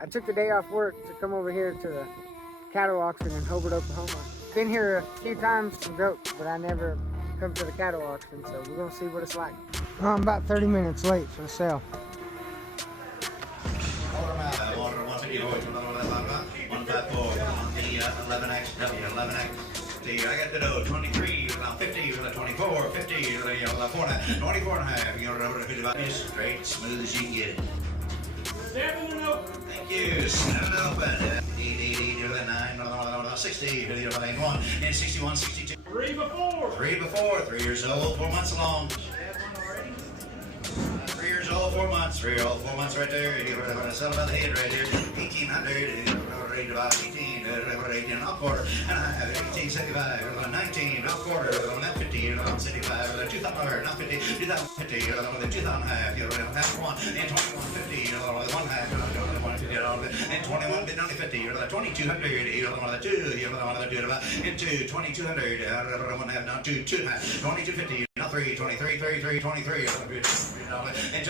I took the day off work to come over here to the cattle auction in Hobart, Oklahoma. Been here a few times from goats, but I never come to the cattle auction, so we're gonna see what it's like. I'm about 30 minutes late for the sale. Order 154 on the 11XW, 11X. I got the dough, 23, 50, 24, 50, 24 and a half. You're over to 55. Straight, smooth as you can get it. Thank you. 7 open. 60, 1, and 61, 62. 3 before. 3 before. 3 years old, 4 months along. 3 years old, 4 months. 3 years old, 4 months right there. You're going to sell by the head right here. 1,800. About 18, 18 and a quarter, and I have 1875, 19, a quarter, 50, 75, 2,000, not 50, 2,050, 2,000 half, half one, and 2150, 1 half, 150, and 21, bid only 50, 2,200, 2, about into 2,200, 1 half, not 2, 2 half, 2,250, not 3, 23, 33, 23, and